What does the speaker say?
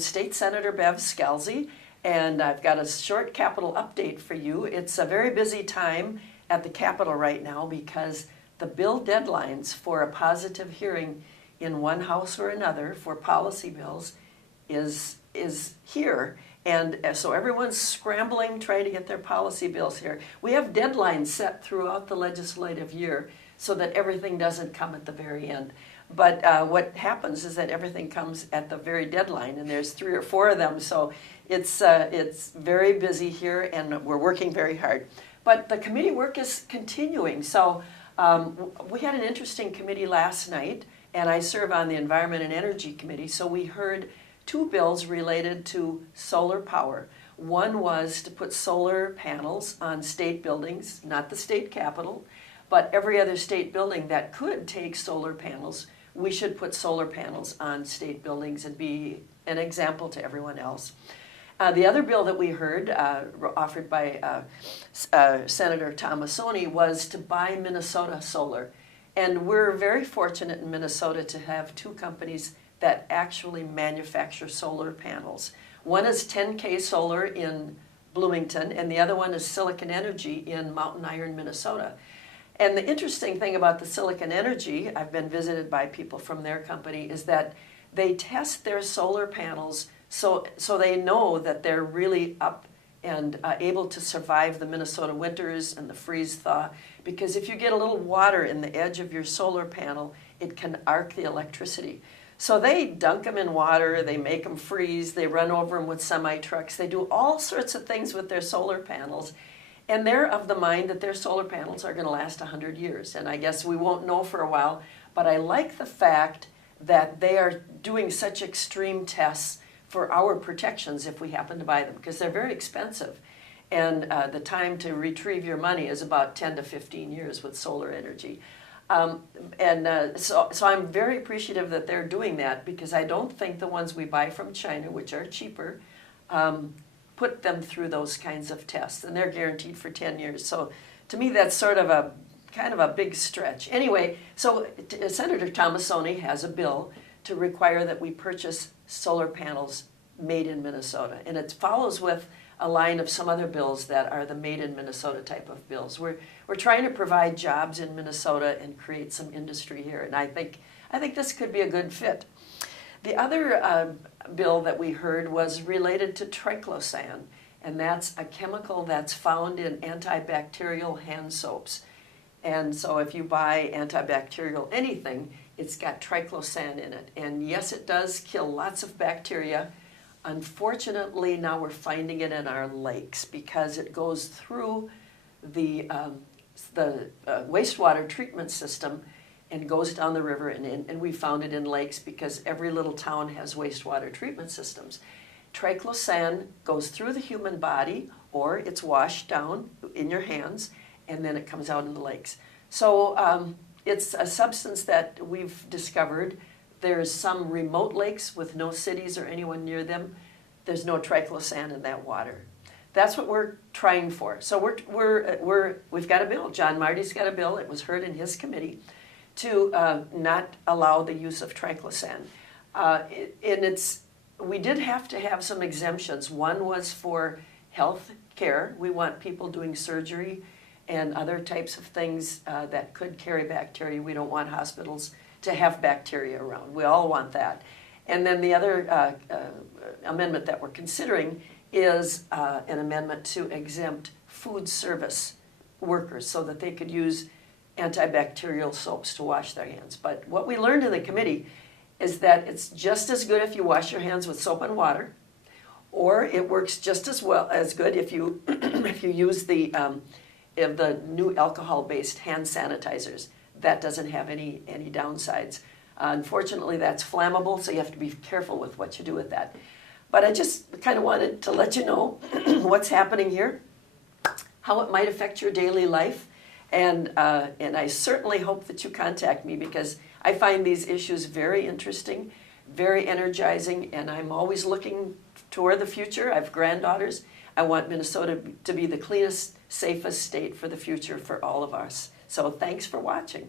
State Senator Bev Scalze, and I've got a short Capitol update for you. It's a very busy time at the Capitol right now because the bill deadlines for a positive hearing in one house or another for policy bills is here. And so everyone's scrambling, trying to get their policy bills here. We have deadlines set throughout the legislative year so that everything doesn't come at the very end. But what happens is that everything comes at the very deadline, and there's 3 or 4 of them, so it's very busy here, and we're working very hard. But the committee work is continuing. So we had an interesting committee last night, and I serve on the Environment and Energy Committee, so we heard 2 bills related to solar power. One was to put solar panels on state buildings, not the state capitol, but every other state building that could take solar panels. We should put solar panels on state buildings and be an example to everyone else. The other bill that we heard, offered by Senator Tomassoni, was to buy Minnesota Solar. And we're very fortunate in Minnesota to have 2 companies that actually manufacture solar panels. One is 10K Solar in Bloomington, and the other one is Silicon Energy in Mountain Iron, Minnesota. And the interesting thing about the Silicon Energy, I've been visited by people from their company, is that they test their solar panels so they know that they're really up and able to survive the Minnesota winters and the freeze-thaw. Because if you get a little water in the edge of your solar panel, it can arc the electricity. So they dunk them in water, they make them freeze, they run over them with semi-trucks, they do all sorts of things with their solar panels. And they're of the mind that their solar panels are going to last 100 years. And I guess we won't know for a while, but I like the fact that they are doing such extreme tests for our protections if we happen to buy them, because they're very expensive. And the time to retrieve your money is about 10 to 15 years with solar energy. So I'm very appreciative that they're doing that, because I don't think the ones we buy from China, which are cheaper, put them through those kinds of tests, and they're guaranteed for 10 years. So to me, that's sort of a kind of a big stretch. Anyway, so Senator Tomassoni has a bill to require that we purchase solar panels made in Minnesota, and it follows with a line of some other bills that are the made in Minnesota type of bills. We're trying to provide jobs in Minnesota and create some industry here, and I think this could be a good fit. The other bill that we heard was related to triclosan, and that's a chemical that's found in antibacterial hand soaps. And so if you buy antibacterial anything, it's got triclosan in it. And yes, it does kill lots of bacteria. Unfortunately, now we're finding it in our lakes because it goes through the wastewater treatment system and goes down the river, and we found it in lakes because every little town has wastewater treatment systems. Triclosan goes through the human body, or it's washed down in your hands, and then it comes out in the lakes. So it's a substance that we've discovered. There's some remote lakes with no cities or anyone near them. There's no triclosan in that water. That's what we're trying for. So we've got a bill. John Marty's got a bill. It was heard in his committee to not allow the use of triclosan. We did have to have some exemptions. One was for health care. We want people doing surgery and other types of things that could carry bacteria. We don't want hospitals to have bacteria around. We all want that. And then the other amendment that we're considering is an amendment to exempt food service workers so that they could use antibacterial soaps to wash their hands. But what we learned in the committee is that it's just as good if you wash your hands with soap and water, or it works just as good if you if you use the new alcohol-based hand sanitizers. That doesn't have any downsides. Unfortunately, that's flammable, so you have to be careful with what you do with that. But I just kind of wanted to let you know what's happening here, how it might affect your daily life, and I certainly hope that you contact me, because I find these issues very interesting, very energizing, and I'm always looking toward the future. I have granddaughters. I want Minnesota to be the cleanest, safest state for the future for all of us. So thanks for watching.